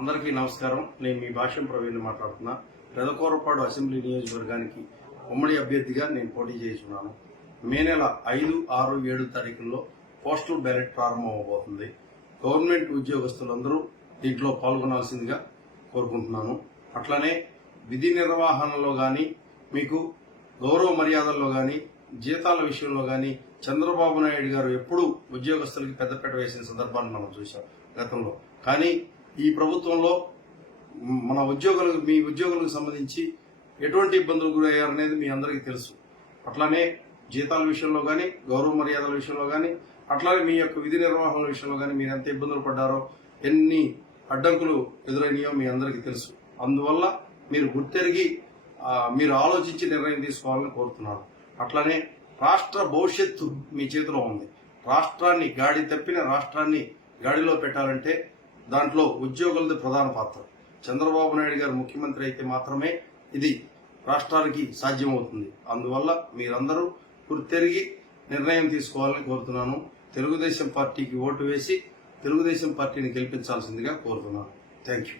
అందరికీ నమస్కారం. నేను మీ భాష్యం ప్రవీణ్ మాట్లాడుతున్నా. పెదకూరపాడు అసెంబ్లీ నియోజకవర్గానికి ఉమ్మడి అభ్యర్థిగా నేను పోటీ చేస్తున్నాను. మే నెల ఐదు ఆరు ఏడు తారీఖుల్లో పోస్టల్ బ్యాలెట్ ప్రారంభమవబోతుంది. గవర్నమెంట్ ఉద్యోగస్తులందరూ దీంట్లో పాల్గొనాల్సిందిగా కోరుకుంటున్నాను. అట్లనే విధి నిర్వహణలో కానీ మీకు గౌరవ మర్యాదల్లో కానీ జీతాల విషయంలో కానీ చంద్రబాబు నాయుడు గారు ఎప్పుడూ ఉద్యోగస్తులకి పెద్దపేట వేసిన సందర్భాన్ని మనం చూసాం గతంలో. కానీ ఈ ప్రభుత్వంలో మన ఉద్యోగులకు మీ ఉద్యోగులకు సంబంధించి ఎటువంటి ఇబ్బందులు గురయ్యారనేది మీ అందరికీ తెలుసు. అట్లానే జీతాల విషయంలో కానీ గౌరవ మర్యాదల విషయంలో కానీ అట్లానే మీ యొక్క విధి నిర్వహణ విషయంలో కానీ మీరు ఎంత ఇబ్బందులు పడ్డారో ఎన్ని అడ్డంకులు ఎదురైనాయో మీ అందరికీ తెలుసు. అందువల్ల మీరు గుర్తెరిగి మీరు ఆలోచించి నిర్ణయం తీసుకోవాలని కోరుతున్నాను. అట్లానే రాష్ట్ర భవిష్యత్తు మీ చేతిలో ఉంది. రాష్ట్రాన్ని గాడి తప్పిన రాష్ట్రాన్ని గాడిలో పెట్టాలంటే దాంట్లో ఉద్యోగులది ప్రధాన పాత్ర. చంద్రబాబు నాయుడు గారు ముఖ్యమంత్రి అయితే మాత్రమే ఇది రాష్ట్రానికి సాధ్యమవుతుంది. అందువల్ల మీరందరూ గుర్తెరిగి నిర్ణయం తీసుకోవాలని కోరుతున్నాను. తెలుగుదేశం పార్టీకి ఓటు వేసి తెలుగుదేశం పార్టీని గెలిపించాల్సిందిగా కోరుతున్నాను. Thank you